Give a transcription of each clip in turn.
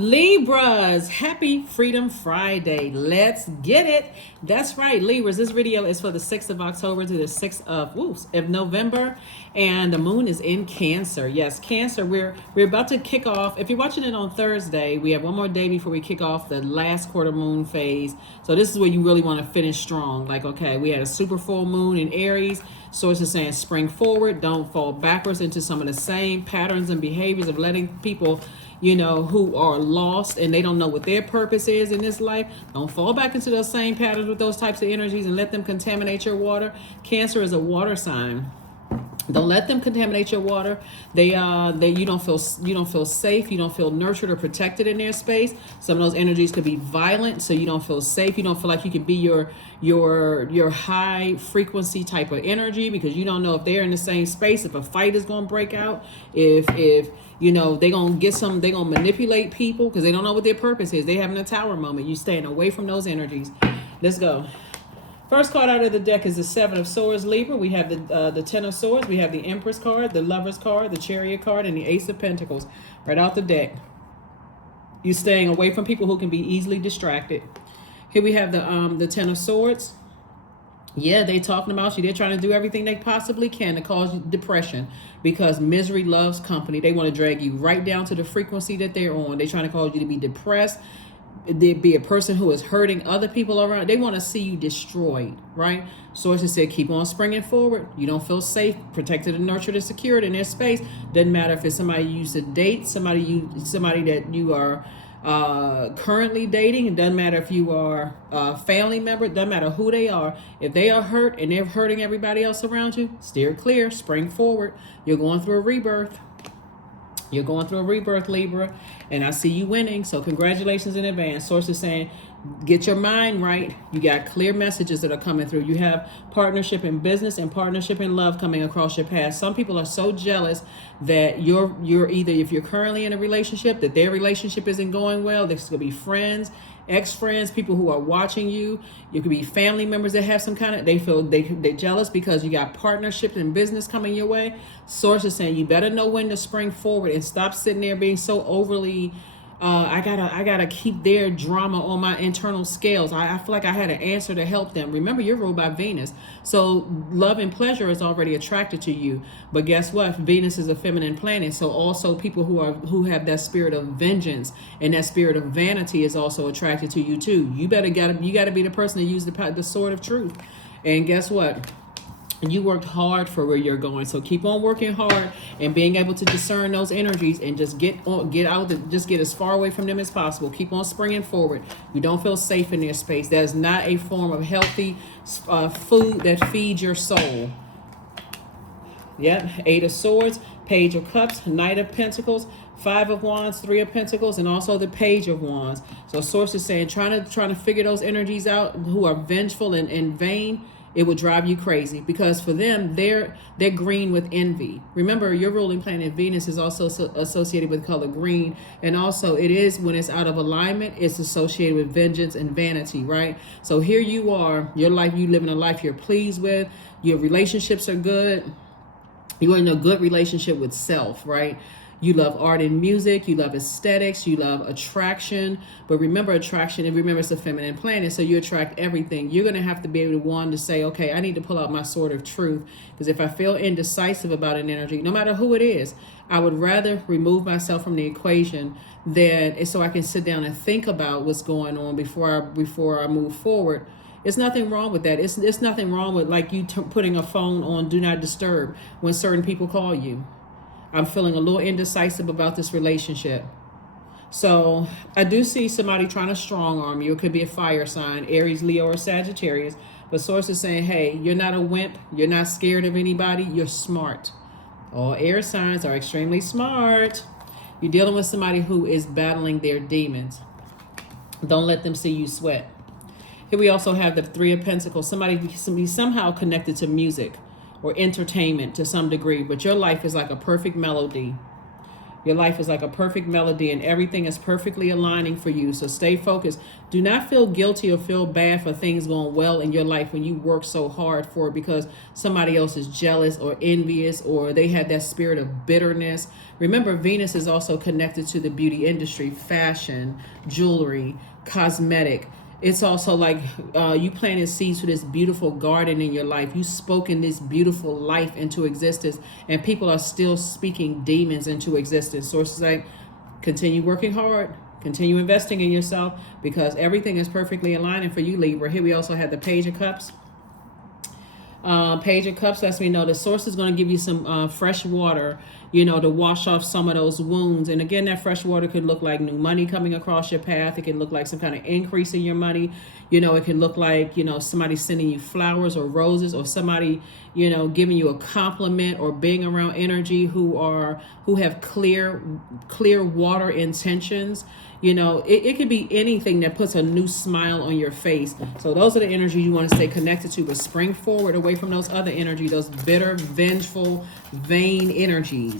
Libras, happy Freedom Friday. Let's get it. That's right, Libras. This video is for the 6th of October to the 6th of November, and the moon is in Cancer. Yes, Cancer. We're about to kick off. If you're watching it on Thursday, we have one more day before we kick off the last quarter moon phase. So this is where you really want to finish strong. Like, okay, we had a super full moon in Aries. Source is saying spring forward, don't fall backwards into some of the same patterns and behaviors of letting people, you know, who are lost and they don't know what their purpose is in this life. Don't fall back into those same patterns with those types of energies and let them contaminate your water. Cancer is a water sign. Don't let them contaminate your water. You don't feel safe. You don't feel nurtured or protected in their space. Some of those energies could be violent, so you don't feel safe. You don't feel like you can be your high frequency type of energy because you don't know if they're in the same space, if a fight is going to break out, if you know they're going to manipulate people because they don't know what their purpose is. They having a tower moment. You staying away from those energies. Let's go. First card out of the deck is the Seven of Swords, Libra. We have the Ten of Swords. We have the Empress card, the Lover's card, the Chariot card, and the Ace of Pentacles. Right out the deck. You're staying away from people who can be easily distracted. Here we have the Ten of Swords. Yeah, they talking about you. They're trying to do everything they possibly can to cause you depression because misery loves company. They want to drag you right down to the frequency that they're on. They're trying to cause you to be depressed. There'd be a person who is hurting other people around. They want to see you destroyed, right? Sources said keep on springing forward. You don't feel safe, protected and nurtured and secured in their space. Doesn't matter if it's somebody you used to date, somebody that you are currently dating. It doesn't matter if you are a family member. It doesn't matter who they are. If they are hurt and they're hurting everybody else around you, steer clear, spring forward. You're going through a rebirth. You're going through a rebirth, Libra, and I see you winning. So congratulations in advance. Sources saying, get your mind right. You got clear messages that are coming through. You have partnership in business and partnership in love coming across your path. Some people are so jealous that you're either, if you're currently in a relationship, that their relationship isn't going well. There's going to be friends, ex-friends, people who are watching you. You could be family members that have some kind of, they're jealous because you got partnerships in business coming your way. Sources saying you better know when to spring forward and stop sitting there being so overly I gotta keep their drama on my internal scales. I feel like I had an answer to help them. Remember, you're ruled by Venus, so love and pleasure is already attracted to you. But guess what? Venus is a feminine planet, so also people who have that spirit of vengeance and that spirit of vanity is also attracted to you too. You gotta be the person to use the sword of truth. And guess what? You worked hard for where you're going, so keep on working hard and being able to discern those energies and just get as far away from them as possible. Keep on springing forward. You don't feel safe in their space. That is not a form of healthy food that feeds your soul. Yep, Eight of Swords, Page of Cups, Knight of Pentacles, Five of Wands, Three of Pentacles, and also the Page of Wands. So sources saying trying to figure those energies out who are vengeful and vain. It will drive you crazy because for them, they're green with envy. Remember, your ruling planet Venus is also associated with color green. And also it is, when it's out of alignment, it's associated with vengeance and vanity, right? So here you are, your life, you living a life you're pleased with. Your relationships are good. You're in a good relationship with self, right? You love art and music, you love aesthetics, you love attraction. But remember attraction, and remember it's a feminine planet, so you attract everything. You're going to have to be able to say, okay, I need to pull out my sword of truth. Because if I feel indecisive about an energy, no matter who it is, I would rather remove myself from the equation so I can sit down and think about what's going on before I move forward. It's nothing wrong with that. It's nothing wrong with like you putting a phone on do not disturb when certain people call you. I'm feeling a little indecisive about this relationship. So I do see somebody trying to strong arm you. It could be a fire sign, Aries, Leo, or Sagittarius. But sources saying, hey, you're not a wimp. You're not scared of anybody. You're smart. All air signs are extremely smart. You're dealing with somebody who is battling their demons. Don't let them see you sweat. Here we also have the Three of Pentacles. Somebody somehow connected to music or entertainment to some degree, but your life is like a perfect melody. Your life is like a perfect melody and everything is perfectly aligning for you. So stay focused. Do not feel guilty or feel bad for things going well in your life when you work so hard for it because somebody else is jealous or envious or they had that spirit of bitterness. Remember, Venus is also connected to the beauty industry, fashion, jewelry, cosmetic. It's also like you planted seeds for this beautiful garden in your life. You spoken this beautiful life into existence, and people are still speaking demons into existence. Sources like, continue working hard, continue investing in yourself, because everything is perfectly aligning for you, Libra. Here we also have the Page of Cups. Page of Cups lets me know the source is going to give you some fresh water, to wash off some of those wounds. And again, that fresh water could look like new money coming across your path. It can look like some kind of increase in your money. It can look like, somebody sending you flowers or roses, or somebody, giving you a compliment, or being around energy who have clear water intentions. It could be anything that puts a new smile on your face. So those are the energies you want to stay connected to, but spring forward away from those other energies, those bitter, vengeful, vain energies.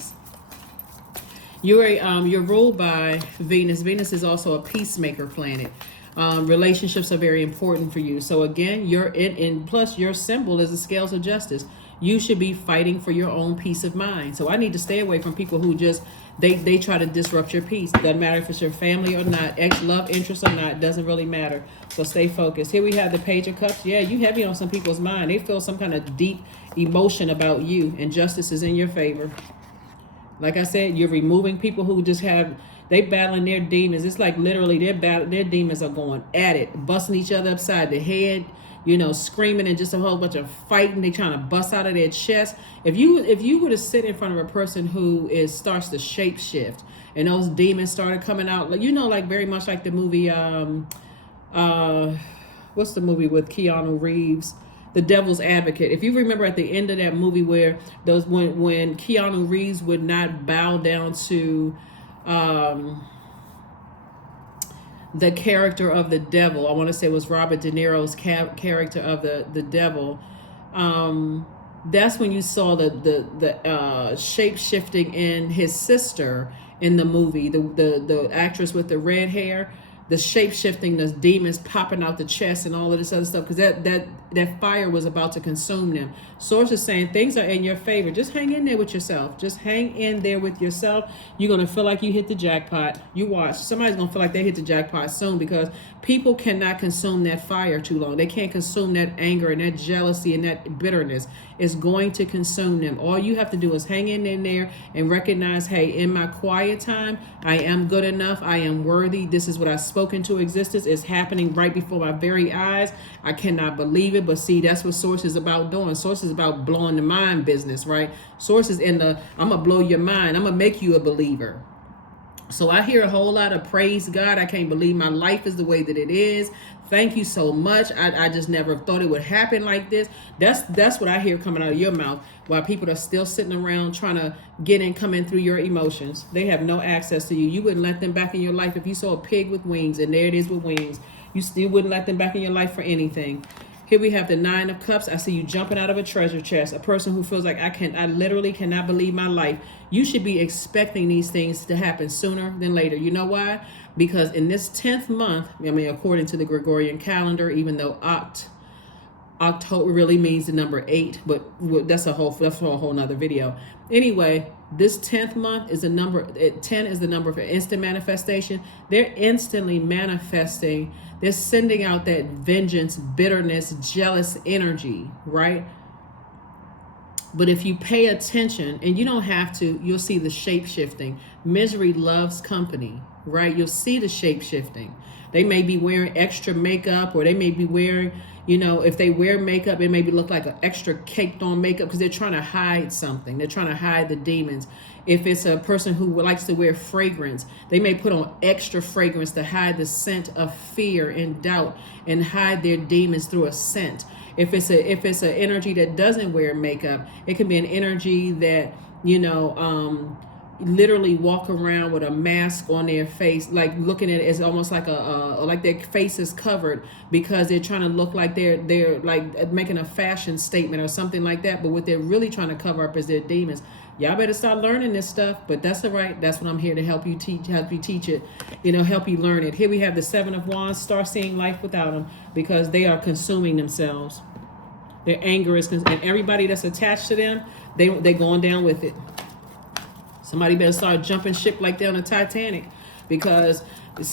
You're ruled by Venus. Venus is also a peacemaker planet. Relationships are very important for you. So again, you're in plus your symbol is the scales of justice. You should be fighting for your own peace of mind. So I need to stay away from people who just they try to disrupt your peace. Doesn't matter if it's your family or not, ex-love interest or not, doesn't really matter. So stay focused. Here we have the Page of Cups. Yeah, you heavy on some people's mind. They feel some kind of deep emotion about you, and justice is in your favor. Like I said, you're removing people who just they battling their demons. It's like literally their demons are going at it, busting each other upside the head, screaming, and just a whole bunch of fighting. They trying to bust out of their chest. If you were to sit in front of a person who starts to shape shift, and those demons started coming out, like very much like the movie, what's the movie with Keanu Reeves? The Devil's Advocate. If you remember at the end of that movie where when Keanu Reeves would not bow down to the character of the devil, I want to say it was Robert De Niro's character of the devil. That's when you saw the shape shifting in his sister in the movie, the actress with the red hair. The shape shifting, the demons popping out the chest and all of this other stuff, because that fire was about to consume them. Source is saying things are in your favor. Just hang in there with yourself. Just hang in there with yourself. You're going to feel like you hit the jackpot. You watch. Somebody's going to feel like they hit the jackpot soon, because people cannot consume that fire too long. They can't consume that anger and that jealousy and that bitterness. It's going to consume them. All you have to do is hang in there and recognize, hey, in my quiet time, I am good enough. I am worthy. This is what I spoke into existence. It's happening right before my very eyes. I cannot believe it. But see, that's what Source is about doing. Source is about blowing the mind business, right? Source is I'm going to blow your mind. I'm going to make you a believer. So I hear a whole lot of praise God. I can't believe my life is the way that it is. Thank you so much. I just never thought it would happen like this. That's what I hear coming out of your mouth, while people are still sitting around trying to come in through your emotions. They have no access to you. You wouldn't let them back in your life if you saw a pig with wings, and there it is with wings. You still wouldn't let them back in your life for anything. Here we have the Nine of Cups. I see you jumping out of a treasure chest. A person who feels like I literally cannot believe my life. You should be expecting these things to happen sooner than later. You know why? Because in this 10th month, according to the Gregorian calendar, even though October really means the number 8, but that's a whole nother video. Anyway, this 10th month is 10 is the number for instant manifestation. They're instantly manifesting. They're sending out that vengeance, bitterness, jealous energy, right? But if you pay attention, and you don't have to, you'll see the shape shifting. Misery loves company, right? You'll see the shape shifting. They may be wearing extra makeup, or they may be wearing, if they wear makeup, it may look like an extra caked on makeup, because they're trying to hide something. They're trying to hide the demons. If it's a person who likes to wear fragrance, they may put on extra fragrance to hide the scent of fear and doubt, and hide their demons through a scent. If it's an energy that doesn't wear makeup, it can be an energy that, literally walk around with a mask on their face, like looking at it as almost like like their face is covered, because they're trying to look like they're like making a fashion statement or something like that. But what they're really trying to cover up is their demons. Y'all better start learning this stuff, but that's all right. That's what I'm here to help you teach it, help you learn it. Here we have the Seven of Wands. Start seeing life without them, because they are consuming themselves. Their anger is, and everybody that's attached to them, they're going down with it. Somebody better start jumping ship like they're on the Titanic, because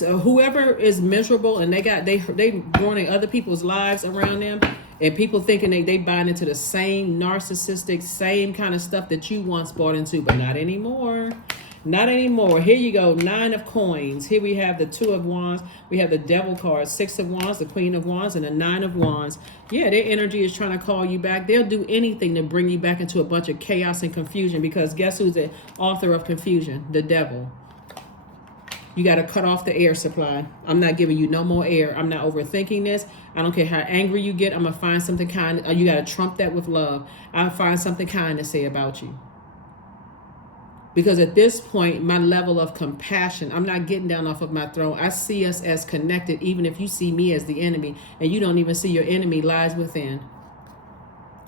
whoever is miserable and they ruining other people's lives around them, and people thinking they buying into the same narcissistic, same kind of stuff that you once bought into, but not anymore. Not anymore. Here you go. 9 of coins. Here we have the 2 of wands. We have the devil card, 6 of wands, the queen of wands, and the 9 of wands. Yeah, their energy is trying to call you back. They'll do anything to bring you back into a bunch of chaos and confusion, because guess who's the author of confusion? The devil. You got to cut off the air supply. I'm not giving you no more air. I'm not overthinking this. I don't care how angry you get. I'm going to find something kind. You got to trump that with love. I'll find something kind to say about you. Because at this point, my level of compassion, I'm not getting down off of my throne. I see us as connected, even if you see me as the enemy, and you don't even see your enemy lies within.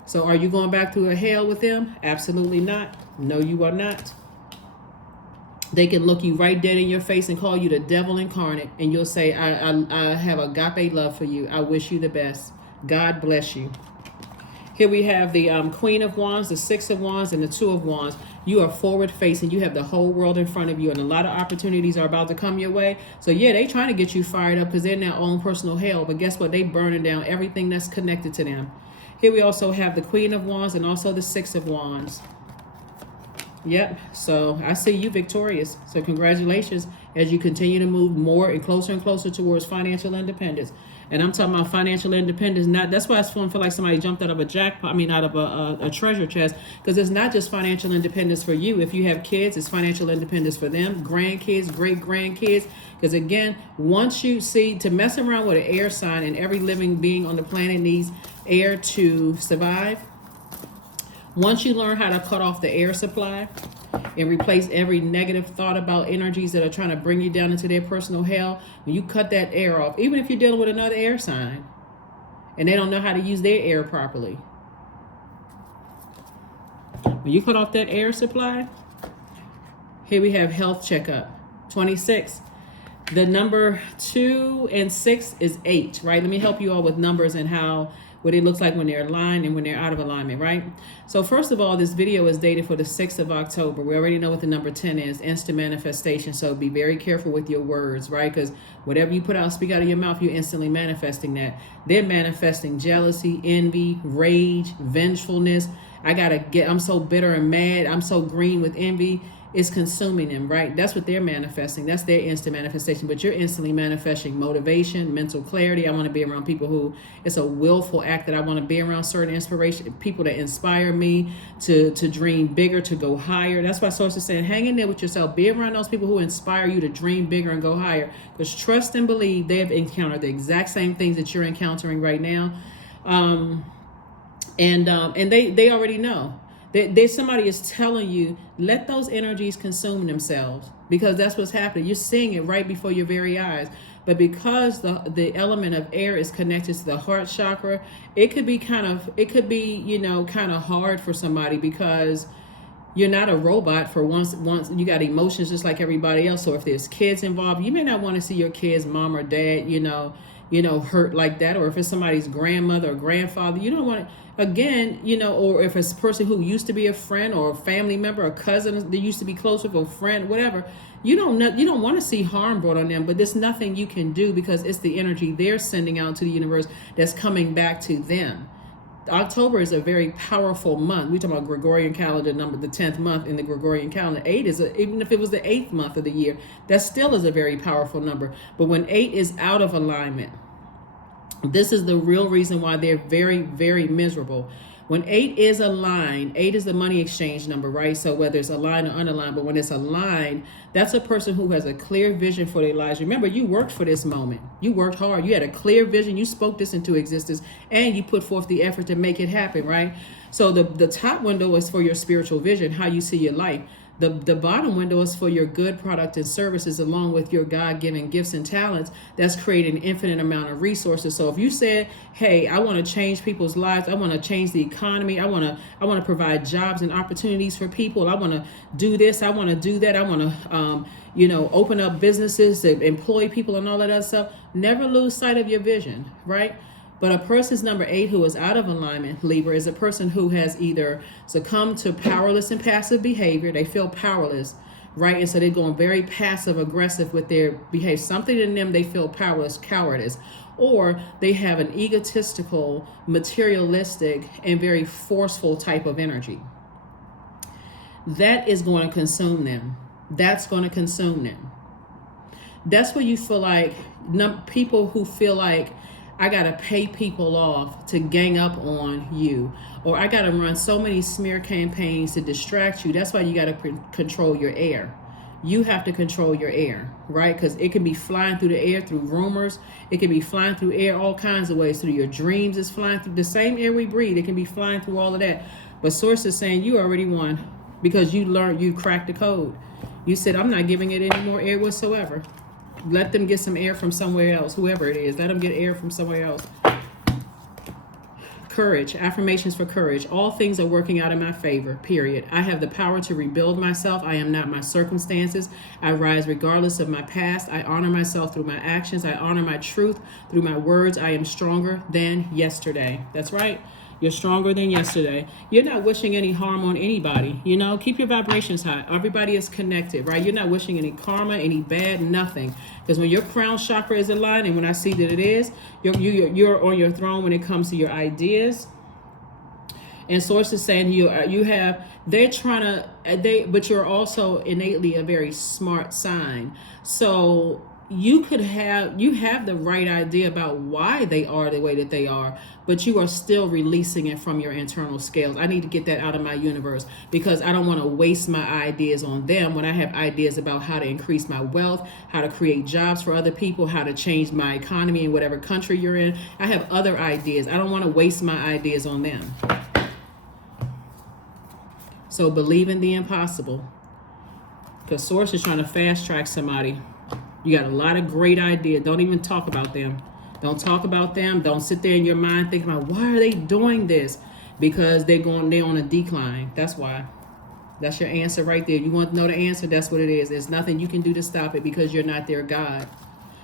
So are you going back through a hell with them? Absolutely not. No, you are not. They can look you right dead in your face and call you the devil incarnate, and you'll say, I have agape love for you. I wish you the best. God bless you. Here we have the Queen of Wands, the 6 of Wands, and the 2 of Wands. You are forward facing. You have the whole world in front of you, and a lot of opportunities are about to come your way. So yeah, they trying to get you fired up because they're in their own personal hell. But guess what? They burning down everything that's connected to them. Here we also have the Queen of Wands and also the 6 of Wands. Yep. So I see you victorious. So congratulations as you continue to move more and closer towards financial independence. And I'm talking about financial independence. That's why it's fun. Feel like somebody jumped out of a jackpot. I mean, out of a treasure chest, because it's not just financial independence for you. If you have kids, it's financial independence for them, grandkids, great grandkids. Because again, once you see, to mess around with an air sign, and every living being on the planet needs air to survive. Once you learn how to cut off the air supply and replace every negative thought about energies that are trying to bring you down into their personal hell, when you cut that air off, even if you're dealing with another air sign and they don't know how to use their air properly, when you cut off that air supply, here we have health checkup. 26. The number 2 and 6 is 8, right? Let me help you all with numbers and what it looks like when they're aligned and when they're out of alignment, right? So first of all, this video is dated for the 6th of October. We already know what the number 10 is, instant manifestation. So be very careful with your words, right? Because whatever you put out, speak out of your mouth, you're instantly manifesting that. They're manifesting jealousy, envy, rage, vengefulness. I'm so bitter and mad. I'm so green with envy. It's consuming them, right? That's what they're manifesting. That's their instant manifestation. But you're instantly manifesting motivation, mental clarity. I want to be around people who, it's a willful act that I want to be around certain inspiration, people that inspire me to dream bigger, to go higher. That's why Source is saying, hang in there with yourself. Be around those people who inspire you to dream bigger and go higher. Because trust and believe they have encountered the exact same things that you're encountering right now. And they already know. Somebody is telling you, let those energies consume themselves, because that's what's happening. You're seeing it right before your very eyes. But because the element of air is connected to the heart chakra, it could be kind of hard for somebody, because you're not a robot. For once you got emotions just like everybody else. So if there's kids involved, you may not want to see your kids' mom or dad, hurt like that. Or if it's somebody's grandmother or grandfather, you don't want to. Again, or if it's a person who used to be a friend or a family member, a cousin that used to be close with, a friend, whatever, you don't want to see harm brought on them. But there's nothing you can do, because it's the energy they're sending out to the universe that's coming back to them. October is a very powerful month. We're talking about Gregorian calendar number, the 10th month in the Gregorian calendar. 8 is, even if it was the 8th month of the year, that still is a very powerful number. But when 8 is out of alignment, this is the real reason why they're very, very miserable. When 8 is aligned, 8 is the money exchange number, right? So whether it's aligned or unaligned, but when it's aligned, that's a person who has a clear vision for their lives. Remember, you worked for this moment. You worked hard. You had a clear vision. You spoke this into existence, and you put forth the effort to make it happen, right? So the top window is for your spiritual vision, how you see your life. The bottom window is for your good product and services, along with your God-given gifts and talents. That's creating an infinite amount of resources. So if you said, hey, I want to change people's lives, I want to change the economy, I want to provide jobs and opportunities for people, I want to do this, I want to do that, I want to open up businesses to employ people and all that other stuff, never lose sight of your vision, right? But a person's number 8 who is out of alignment, Libra, is a person who has either succumbed to powerless and passive behavior. They feel powerless, right? And so they're going very passive aggressive with their behavior. Something in them, they feel powerless, cowardice. Or they have an egotistical, materialistic, and very forceful type of energy. That is going to consume them. That's going to consume them. That's where you feel like people who feel like, I got to pay people off to gang up on you, or I got to run so many smear campaigns to distract you. That's why you got to control your air. You have to control your air, right? Because it can be flying through the air through rumors. It can be flying through air all kinds of ways. Through your dreams, it's flying through the same air we breathe. It can be flying through all of that. But Source is saying you already won because you cracked the code. You said, I'm not giving it any more air whatsoever. Let them get some air from somewhere else, whoever it is. Let them get air from somewhere else. Courage. Affirmations for courage. All things are working out in my favor, period. I have the power to rebuild myself. I am not my circumstances. I rise regardless of my past. I honor myself through my actions. I honor my truth through my words. I am stronger than yesterday. That's right. You're stronger than yesterday. You're not wishing any harm on anybody. Keep your vibrations high. Everybody is connected, right? You're not wishing any karma, any bad, nothing. Because when your crown chakra is aligned, and when I see that it is, you're on your throne when it comes to your ideas. And Source is saying but you're also innately a very smart sign. So you have the right idea about why they are the way that they are, but you are still releasing it from your internal scales. I need to get that out of my universe because I don't want to waste my ideas on them when I have ideas about how to increase my wealth, how to create jobs for other people, how to change my economy in whatever country you're in. I have other ideas. I don't want to waste my ideas on them. So believe in the impossible, because Source is trying to fast track somebody. You got a lot of great ideas. Don't even talk about them. Don't talk about them. Don't sit there in your mind thinking about why are they doing this? Because they're on a decline. That's why. That's your answer right there. You want to know the answer? That's what it is. There's nothing you can do to stop it because you're not their God.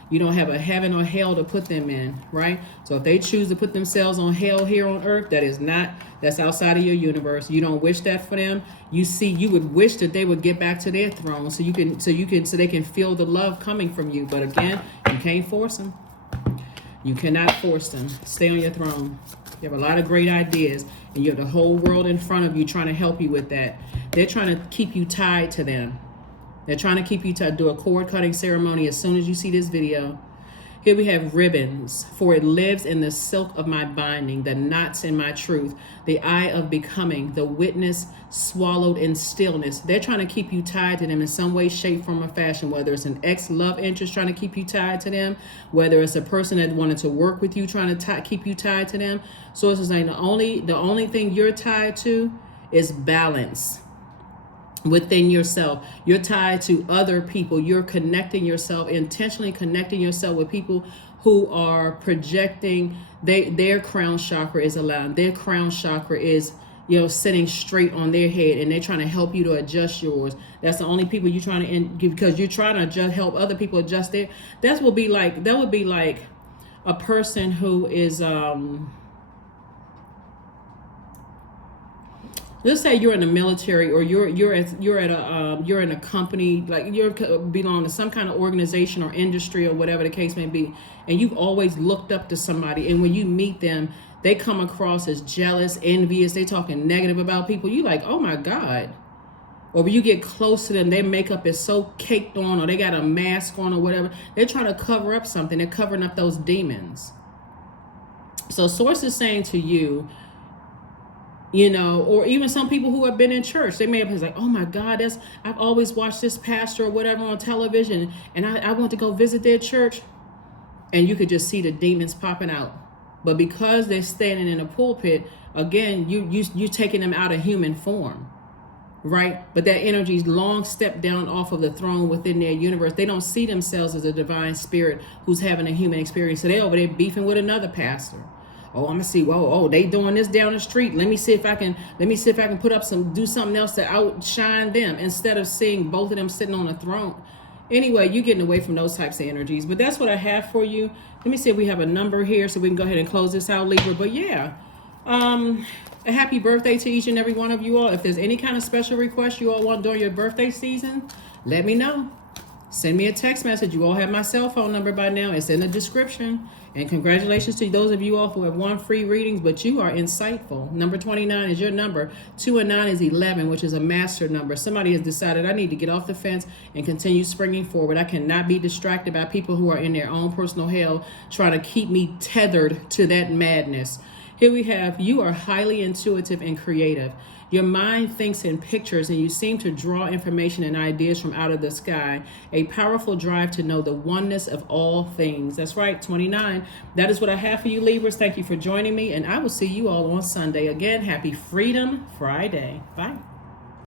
You don't have a heaven or hell to put them in, right? So if they choose to put themselves on hell here on earth, that's outside of your universe. You don't wish that for them. You would wish that they would get back to their throne so they can feel the love coming from you. But again, you can't force them. You cannot force them. Stay on your throne. You have a lot of great ideas, and you have the whole world in front of you trying to help you with that. They're trying to keep you tied to them. They're trying to keep you to do a cord cutting ceremony as soon as you see this video. Here we have ribbons, for it lives in the silk of my binding, the knots in my truth, the eye of becoming, the witness swallowed in stillness. They're trying to keep you tied to them in some way, shape, form, or fashion, whether it's an ex-love interest trying to keep you tied to them, whether it's a person that wanted to work with you trying to keep you tied to them. So it's like the only thing you're tied to is balance. Within yourself, you're tied to other people. You're connecting yourself, intentionally connecting yourself with people who are projecting their crown chakra is aligned. Their crown chakra is sitting straight on their head, and they're trying to help you to adjust yours. That's the only people you're trying to because you're trying to help other people adjust their. That would be like a person who is let's say you're in the military, or you're in a company, like you belong to some kind of organization or industry or whatever the case may be, and you've always looked up to somebody, and when you meet them, they come across as jealous, envious, they talking negative about people. You like, oh my God. Or when you get close to them, their makeup is so caked on, or they got a mask on or whatever. They're trying to cover up something. They're covering up those demons. So Source is saying to you, or even some people who have been in church, they may have been like, oh my God, I've always watched this pastor or whatever on television, and I want to go visit their church. And you could just see the demons popping out. But because they're standing in a pulpit, again, you taking them out of human form, right? But that energy is long stepped down off of the throne within their universe. They don't see themselves as a divine spirit who's having a human experience. So they over there beefing with another pastor. Oh, I'm gonna see. Whoa, oh, they doing this down the street. Let me see if I can put up do something else to outshine them, instead of seeing both of them sitting on a throne. Anyway, you're getting away from those types of energies. But that's what I have for you. Let me see if we have a number here so we can go ahead and close this out, Libra. But yeah, a happy birthday to each and every one of you all. If there's any kind of special request you all want during your birthday season, let me know. Send me a text message. You all have my cell phone number by now. It's in the description. And congratulations to those of you all who have won free readings, but you are insightful. Number 29 is your number. 2 and 9 is 11, which is a master number. Somebody has decided I need to get off the fence and continue springing forward. I cannot be distracted by people who are in their own personal hell trying to keep me tethered to that madness. Here we have, you are highly intuitive and creative. Your mind thinks in pictures and you seem to draw information and ideas from out of the sky. A powerful drive to know the oneness of all things. That's right, 29. That is what I have for you, Libras. Thank you for joining me, and I will see you all on Sunday. Again, happy Freedom Friday. Bye.